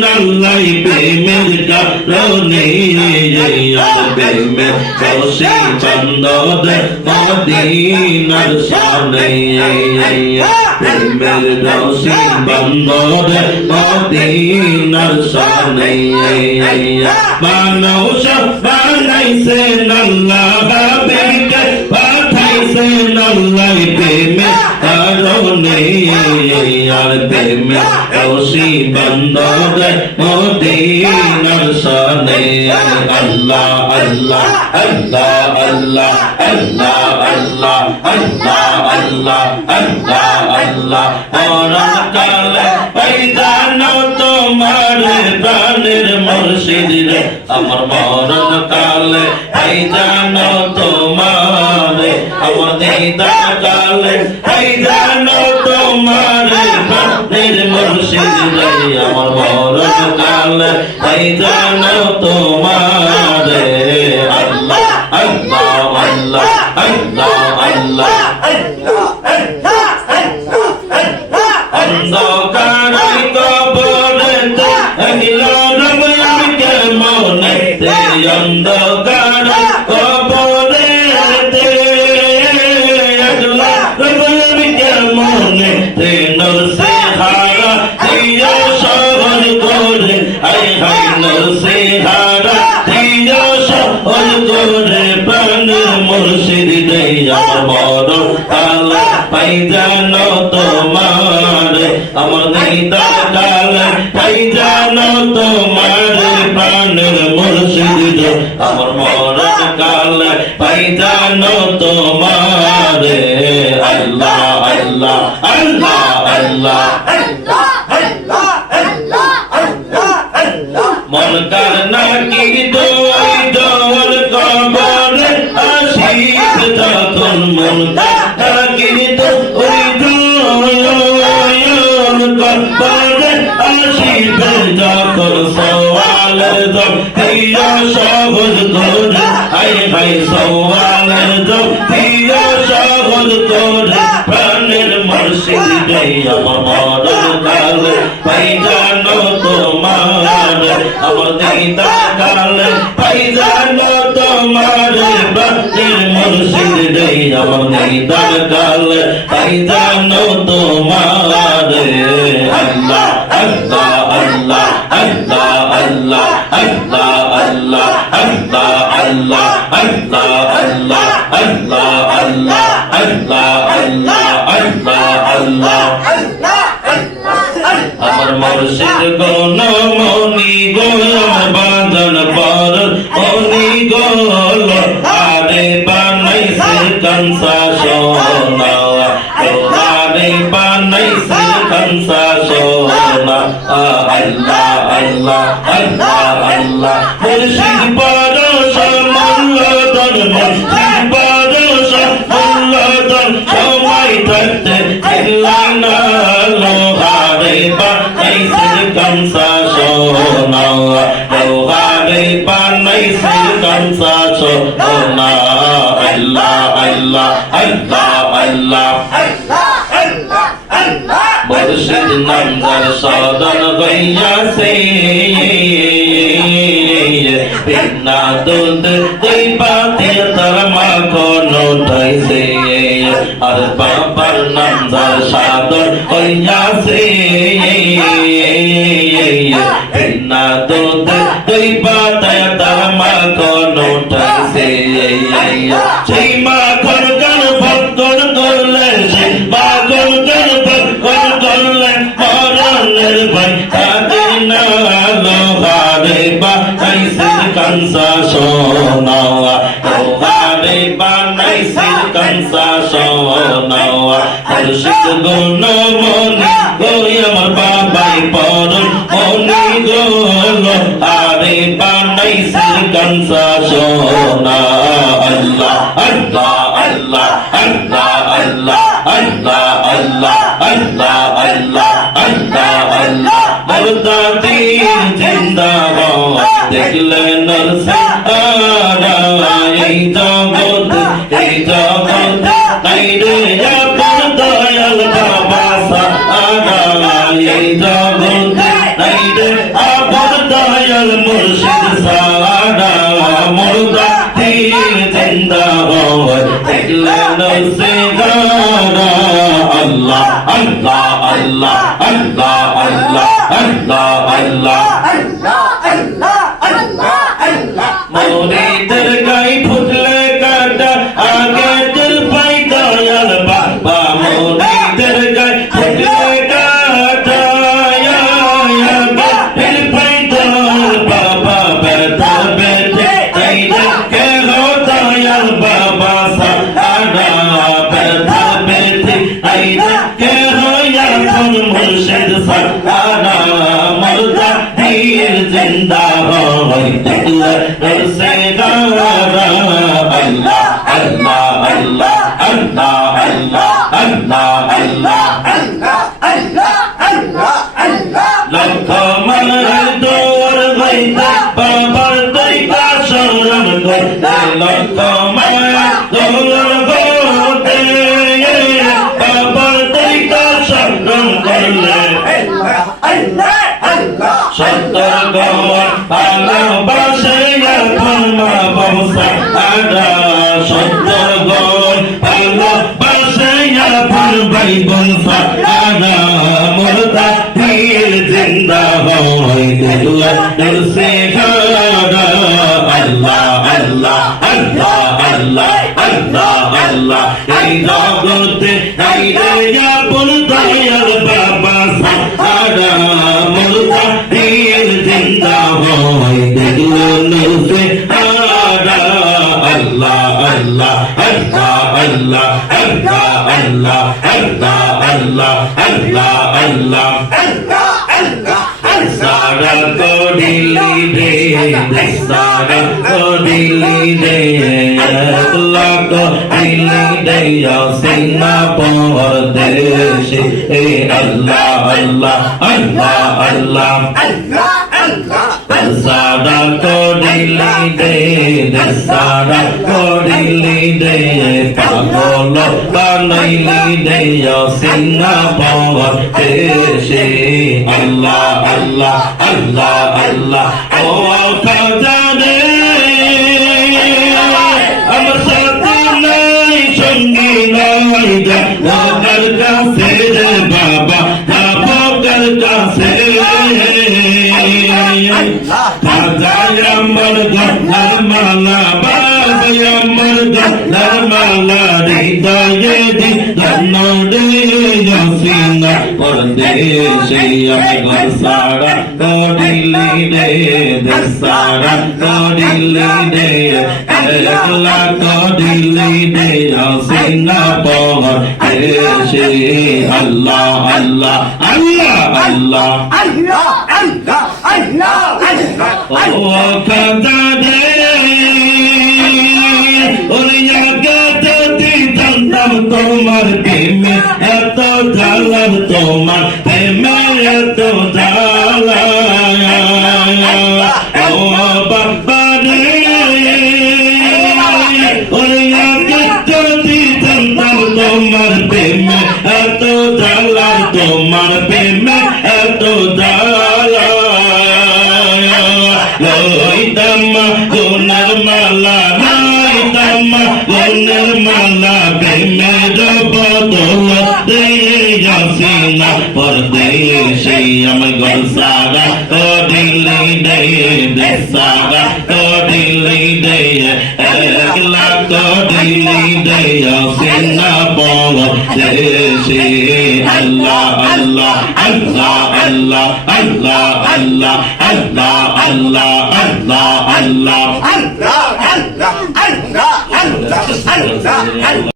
নাল্লাই প্রেমের কারণে প্রেমের রশি চন্দন মদিনার সামনে প্রেমের রশি বন্ধন মদিনার সামনে মানুষ বানাইছে আল্লাহ হাবিবকে পাঠাইছে আল্লাহ প্রেমের কারণে আর প্রেমের রশি বন্ধন মদিনার সামনে আল্লাহ আল্লাহ আল্লাহ আল্লাহ আল্লাহ আল্লাহ আল্লাহ আল্লাহ আল্লাহ আল্লাহ পরকালে পয়দানো তোমার প্রাণের মুর্শিদ রে আমার মরণকালে পয়দানো তোমার আমার দিদার কালে পয়দানো তোমার প্রাণের মুর্শিদ রে আমার মরণকালে পয়দানো তোমার আল্লাহ আল্লাহ আল্লাহ আল্লাহ আল্লাহ অন্ধকার কবরেতে এলো রবকে মনেতে অন্ধকার কবরেতে এলো রবকে মনেতে নরসিংহারা দিও সহজ করে আয় হায় নরসিংহারা দিও সহজ করে প্রাণের মুর্শিদ দেয়া মরণ কালে পাইজানো তোমার আমার দিদার কালে পাইজানো তোমার প্রাণের মুর্শিদ আমার মরণ কালে পাইজানো তোমার আল্লাহ আল্লাহ আল্লাহ আল্লাহ মন কার নাকি দোয়াই দোয়ার কবরে আসিস যখন মন কার নাকি দোয়াই দোয়ার কবরে আসিস যখন সওয়ালের জব দিয়া সহজ করে আয় হায় সওয়ালের জব দিয়া সহজ করে প্রাণের মুর্শিদ দেই আমার মরণ কালে পাইজানো তোমার আমার দিদার কালে পাইজানো তোমার প্রাণের মুর্শিদ দেই আমার দিদার কালে পাইজানো তোমার আল্লাহ আল্লাহ আল্লাহ আল্লাহ আল্লাহ আল্লাহ আল্লাহ আল্লাহ আল্লাহ আল্লাহ আল্লাহ আল্লাহ আল্লাহ আল্লাহ আল্লাহ আল্লাহ আল্লাহ আমার মুর্শিদ কোন মনি গো বাঁধন পর মনি গো আরে বানাইছে কংসা সোনা আরে বানাইছে কংসা সোনা আল্লাহ আল্লাহ আল্লাহ আল্লাহ মুর্শিদ পর সমল্লদন মুর্শিদ পর সমল্লদন সময় থাকতে না লোহারে বানাইছে কংসা সোনা লোহারে বানাইছে কংসা সোনা আল্লাহ আল্লাহ আল্লাহ আল্লাহ মুর্শিদ নামদার সদন গইয়াছে বিনা দুধ দুই পাতে তার মাখন উঠাইছে আর বাবার নামদার সদন গইয়াছে বিনা দুধ দুই পাতে তার মাখন উঠাইছে সেই মাখন গান ভক্তর করলে সেই মাখন গান ভক্তর করলে মরণের ভয় থাকে না লোহারে বানাইছে কংসা সোনা লোহারে বানাইছে কংসা সোনা মুর্শিদ গুণ মনি গো আমার বাবাই পরম মনি গো লোহারে বানাইছে কংসা সোনা আল্লাহ আল্লাহ আল্লাহ আল্লাহ আল্লাহ আল্লাহ আল্লাহ আল্লাহ আল্লাহ আল্লাহ আল্লাহ মুর্দাদিন জিন্দাবাদ দেখলে নরসিংহারা এই জগৎ নাই রে আপন দয়াল বাবা সাহারা এই জগৎ নাই রে আল্লাহ আল্লাহ আল্লাহ আল্লাহ আল্লাহ আল্লাহ মুরিদের গায়ে ফুটলে কাটা আগে দিল পাই দয়াল বাবা মুরিদের গায়ে ফুটলে কাটা আগে দিল পাই দয়াল বাবা ব্যথা বেঁধে তাই কে হো দয়াল বাবা সাহারা ব্যথা বেঁধে তাই কে হো এখন মুর্শিদ সাহারা মরদা পীর জিন্দা হয় से गारा अल्लाह अल्लाह अल्लाह अल्लाह अल्लाह अल्लाह अल्लाह लख मर दूर गईता बाबर तरीका शरण करते लख मर दूर गईते बाबर तरीका शरण करले सत्तर गौर भालोबासे फरमा बमसा आदा सत्तर गौर भालोबासे फरबाई बमसा आदा मुर्दा पीर जिंदा होय दिल दिल से गारा अल्लाह अल्लाह अल्लाह अल्लाह अल्लाह अल्लाह এই জগতে নাই রে আপন দয়াল বাবা সাহারা মুর্দা পীর জিন্দা হয় দিল से आरा अल्लाह अल्लाह अल्लाह अल्लाह अल्लाह अल्लाह अल्लाह अल्लाह अल्लाह सारा को दिली दे सारा को दिली दे अल्लाह को दिली दे सिंगापुर देश ए अल्लाह अल्लाह अल्लाह अल्लाह सारा को दिली दे सारा को दिली दे पागल बनाइली दे सिंगापुर देश अल्लाह अल्लाह अल्लाह अल्लाह ओ खाजा दे আমার সাথে নাই সঙ্গী নাই যা ওকার কাছে রে বাবা ওকার কাছে খাজায় আমার গলার মালা বাবা আমার গলার মালা হৃদয়ে দি ধন্যদে ইয়াসিনা পরদেশে আমি ঘর সারা করিলি রে দেশারা করিলি রে একলা করিলি রে ইয়াসিনা পরদেশে আল্লাহ আল্লাহ আল্লাহ আল্লাহ আল্লাহ আল্লাহ আল্লাহ আল্লাহ ও খাজা দে ওরে আগাতে দিতাম তোমার প্রেমে এত জ্বালা তোমার প্রেমে এত জ্বালা ও বাবা রে ওরে আগাতে দিতাম তোমার প্রেমে এত জ্বালা তোমার প্রেমে এত জ্বালা লইতাম্মা গুনার মালা লইতাম্মা গুনার মালা প্রেমের বদল দিয়াছিনা পরদেশে আমি ঘর সারা করিলি দে দেশারা করিলি দে একলা করিলি দে আসিনা পরদেশে আল্লাহ আল্লাহ আল্লাহ আল্লাহ আল্লাহ আল্লাহ আল্লাহ আল্লাহ আল্লাহ আল্লাহ আল্লাহ আল্লাহ আল্লাহ আল্লাহ আল্লাহ